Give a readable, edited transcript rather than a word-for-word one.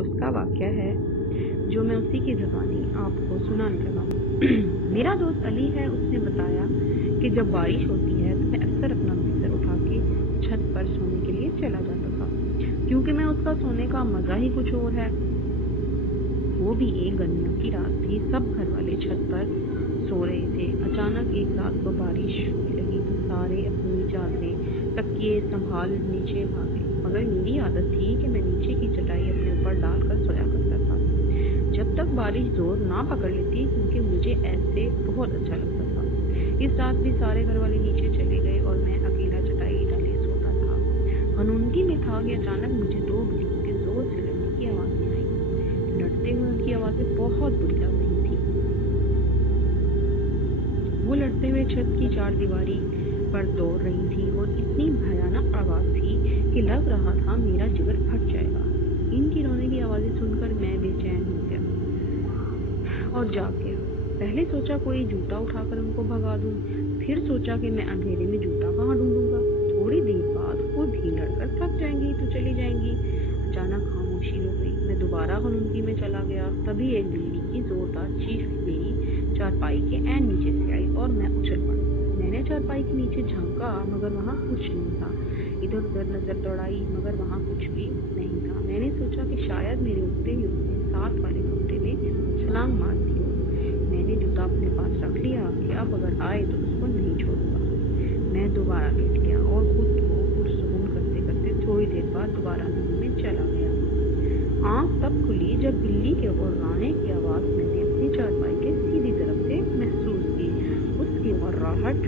दोस्त का वाक़या है जो मैं उसी की ज़बानी आपको सुनाने लगा हूँ। मेरा दोस्त अली है, उसने बताया कि जब बारिश होती है तो मैं अक्सर अपना बिस्तर उठा के छत पर सोने के लिए चला जाता था, क्योंकि मैं उसका सोने का मज़ा ही कुछ और है। वो भी एक गर्मियों की रात थी, सब घर वाले छत पर सो रहे थे। अचानक एक रात को बारिश होने लगी तो सारे अपनी चादरें तकिए संभाल नीचे भागे, मगर मेरी आदत थी कि मैं नीचे की चटाई अपने ऊपर डालकर सोया करता था जब तक बारिश जोर ना पकड़ लेती, क्योंकि मुझे ऐसे बहुत अच्छा लगता था। इस रात भी सारे घर वाले नीचे चले गए और मैं अकेला चटाई डाले सोता था। हनूनगी में था कि अचानक मुझे दो बिल्लियों के जोर से लड़ने की आवाज़ें आई। लड़ते हुए उनकी आवाज़ें बहुत बुरी लग रही थी। वो लड़ते हुए छत की चारदीवारी पर दौड़ रही थी और इतनी भयानक आवाज़ थी कि लग रहा था मेरा जिगर फट जाएगा। इनकी रोने की आवाज़ें सुनकर मैं बेचैन हो गया और जाग गया। पहले सोचा कोई जूता उठाकर उनको भगा दूं, फिर सोचा कि मैं अंधेरे में जूता कहाँ ढूंढूंगा। थोड़ी देर बाद खुद ही लड़कर थक जाएंगी तो चली जाएंगी। अचानक खामोशी हो गई। मैं दोबारा हनूनगी में चला गया। तभी एक बिल्ली की जोरदार चीख मेरी चारपाई के ऐन नीचे से आई और मैं उछल पड़ा। मैंने चारपाई के नीचे झांका, मगर वहां कुछ नहीं था। इधर उधर नजर दौड़ाई, मगर वहां कुछ भी नहीं था। मैंने सोचा कि शायद मेरे उठते ही उसने साथ वाले कमरे में छलांग मार दी हो। मैंने जूता अपने पास रख लिया कि अब अगर आए तो उसको नहीं छोड़ूंगा। मैं दोबारा लेट गया और खुद को पुरसुकून करते करते थोड़ी देर बाद दोबारा नींद में चला गया। आँख तब खुली जब बिल्ली के गुर्राने की आवाज़ मैंने अपनी चारपाई के सीधी तरफ से महसूस की। उसकी गुर्राहट